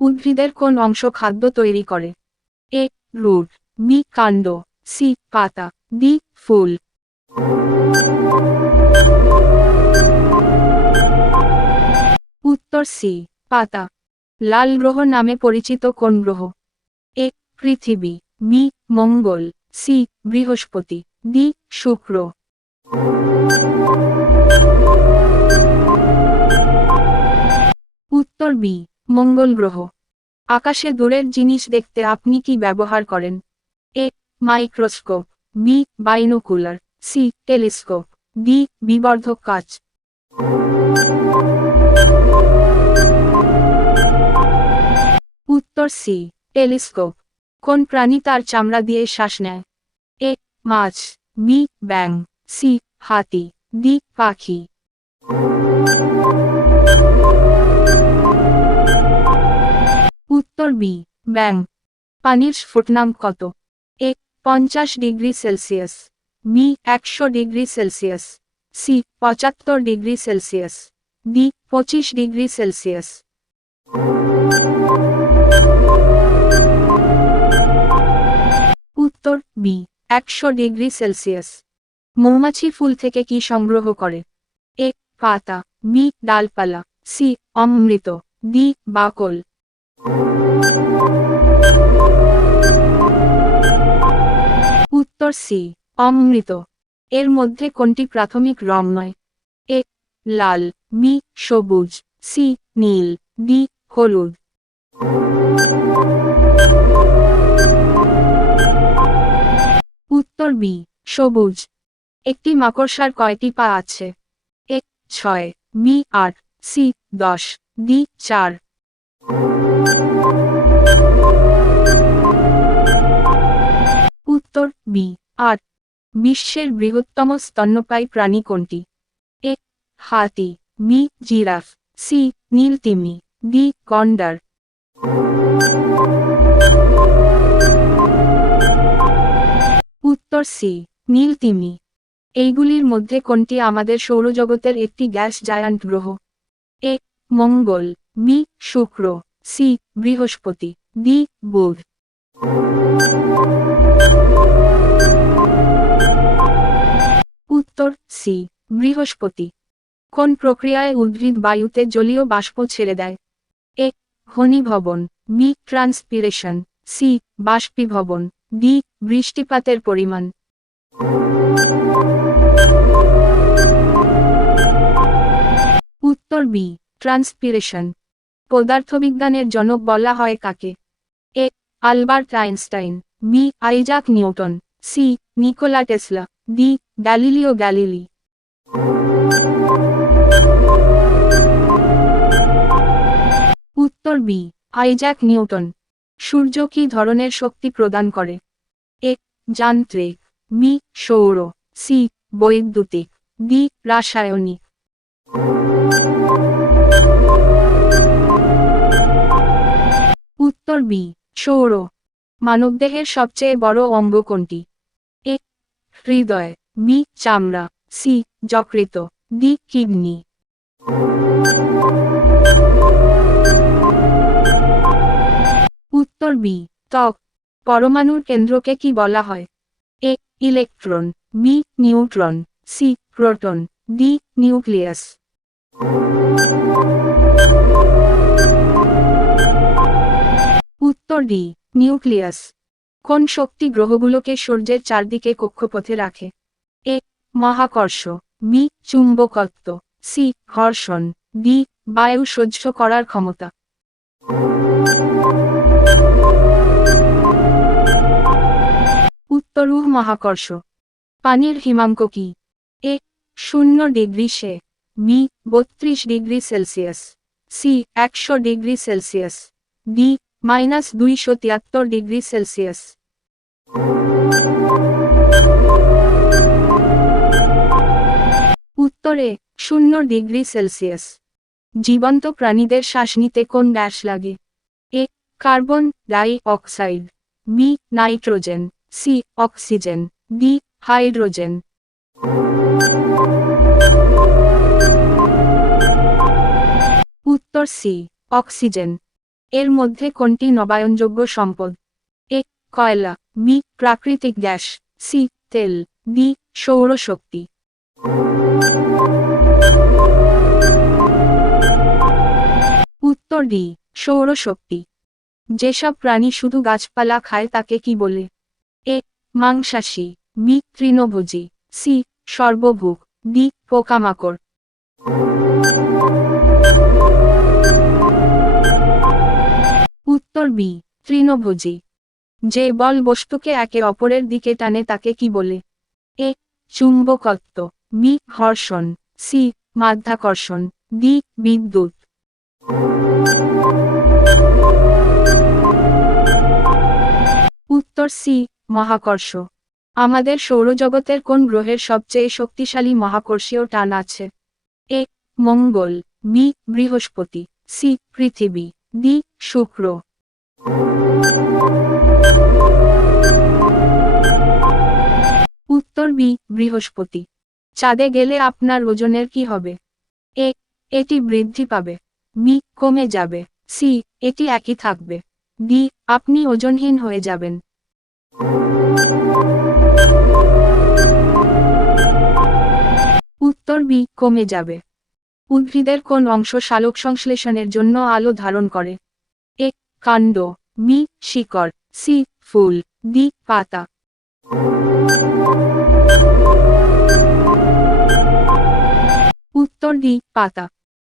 উদ্ভিদের কোন অংশ খাদ্য তৈরি করে? এ রুট, বি কাণ্ড, সি পাতা, ডি ফুল। উত্তর সি পাতা। লাল গ্রহ নামে পরিচিত কোন গ্রহ? এ পৃথিবী, বি মঙ্গল, সি বৃহস্পতি, ডি শুক্র। উত্তর বি মঙ্গল গ্রহ। আকাশে দূরের জিনিস দেখতে আপনি কি ব্যবহার করেন? A microscope, B binocular, C telescope, D বিবর্ধক কাঁচ। উত্তর সি টেলিস্কোপ। কোন প্রাণী তার চামড়া দিয়ে শ্বাস নেয়? এ মাছ, বি ব্যাঙ, সি হাতি, ডি পাখি। উত্তর বি ব্যাঙ। পানির স্ফুটনাঙ্ক কত? A 50 degree Celsius, B 100 degree Celsius, C 75 degree Celsius, D 25 degree Celsius. উত্তর বি 100 ডিগ্রি সেলসিয়াস। মৌমাছি ফুল থেকে কি সংগ্রহ করে? এ পাতা, বি ডালপালা, সি অমৃত, ডি বাকল। উত্তর সি অমৃত। এর মধ্যে কোনটি প্রাথমিক রং নয়? এ লাল, বি সবুজ, সি নীল, ডি হলুদ। উত্তর বি সবুজ। একটি মাকড়সার কয়টি পা আছে? এ 6, বি 8, সি 10, ডি 4। উত্তর বি 8। বিশ্বের বৃহত্তম স্তন্যপায়ী প্রাণী কোনটি? এ হাতি, বি জিরাফ, সি নীলতিমি, ডি গন্ডার। উত্তর সি নীলতিমি। এইগুলির মধ্যে কোনটি আমাদের সৌরজগতের একটি গ্যাস জায়ান্ট গ্রহ? এ মঙ্গল, বি শুক্র, সি বৃহস্পতি, ডি বুধ। উত্তর সি বৃহস্পতি। কোন প্রক্রিয়ায় উদ্ভিদ বায়ুতে জলীয় বাষ্প ছেড়ে দেয়? এ ঘনীভবন, বি ট্রান্সপিরেশন, সি বাষ্পীভবন, ডি বৃষ্টিপাতের পরিমাণ। উত্তর বি ট্রান্সপিরেশন। পদার্থবিজ্ঞানের জনক বলা হয় কাকে? A Albert Einstein, B Isaac Newton, C Nikola Tesla, D Galileo Galilei. উত্তর বি আইজাক নিউটন। সূর্য কি ধরনের শক্তি প্রদান করে? এ যান্ত্রিক, বি সৌর, সি বৈদ্যুতিক, ডি রাসায়নিক। উত্তর বি সৌর। মানবদেহের সবচেয়ে বড় অঙ্গ কোনটি? এ হৃদয়, বি চামড়া, সি যকৃত, ডি কিডনি। উত্তর বি ত্বক। পরমাণুর কেন্দ্রকে কি বলা হয়? A electron, B neutron, C proton, D nucleus. উত্তর ডি নিউক্লিয়াস। কোন শক্তি গ্রহগুলোকে সূর্যের চারদিকে কক্ষপথে রাখে? এ মহাকর্ষ, বি চুম্বকত্ব, সি ঘর্ষণ, ডি বায়ু সহ্য করার ক্ষমতা। উত্তর মহাকর্ষ। পানির হিমাঙ্ক কি? এ 0 ডিগ্রি সে, B 32 degree Celsius, C 100 degree Celsius, D -273 degree Celsius. উত্তরে 0 ডিগ্রি সেলসিয়াস। জীবন্ত প্রাণীদের শ্বাস নিতে কোন গ্যাস লাগে? এ কার্বন ডাই অক্সাইড, B nitrogen, C oxygen, D hydrogen. উত্তর সি অক্সিজেন। এর মধ্যে কোনটি নবায়নযোগ্য সম্পদ? এ কয়লা, বি প্রাকৃতিক গ্যাস, সি তেল, ডি সৌরশক্তি। উত্তর ডি সৌরশক্তি। যেসব প্রাণী শুধু গাছপালা খায় তাকে কি বলে? এ মাংসাশী, বি তৃণভোজী, সি সর্বভুক, ডি পোকামাকড়। উত্তর বি তৃণভোজী। যে বল বস্তুকে একে অপরের দিকে টানে তাকে কি বলে? এ চুম্বকত্ব, বি ঘর্ষণ, সি মাধ্যাকর্ষণ, ডি বিদ্যুৎ। উত্তর সি মহাকর্ষ। আমাদের সৌরজগতের কোন গ্রহের সবচেয়ে শক্তিশালী মহাকর্ষীয় টান আছে? এ মঙ্গল, বি বৃহস্পতি, সি পৃথিবী, ডি শুক্র। উত্তর বি বৃহস্পতি। চাঁদে গেলে আপনার ওজনের কি হবে? এ এটি বৃদ্ধি পাবে, বি কমে যাবে, সি এটি একই থাকবে, ডি আপনি ওজনহীন হয়ে যাবেন। উত্তর বি কমে যাবে। উদ্ভিদের কোন অংশ সালোকসংশ্লেষণের জন্য আলো ধারণ করে? এ কাণ্ড, বি শিকড়, সি ফুল, ডি পাতা। উত্তর ডি পাতা।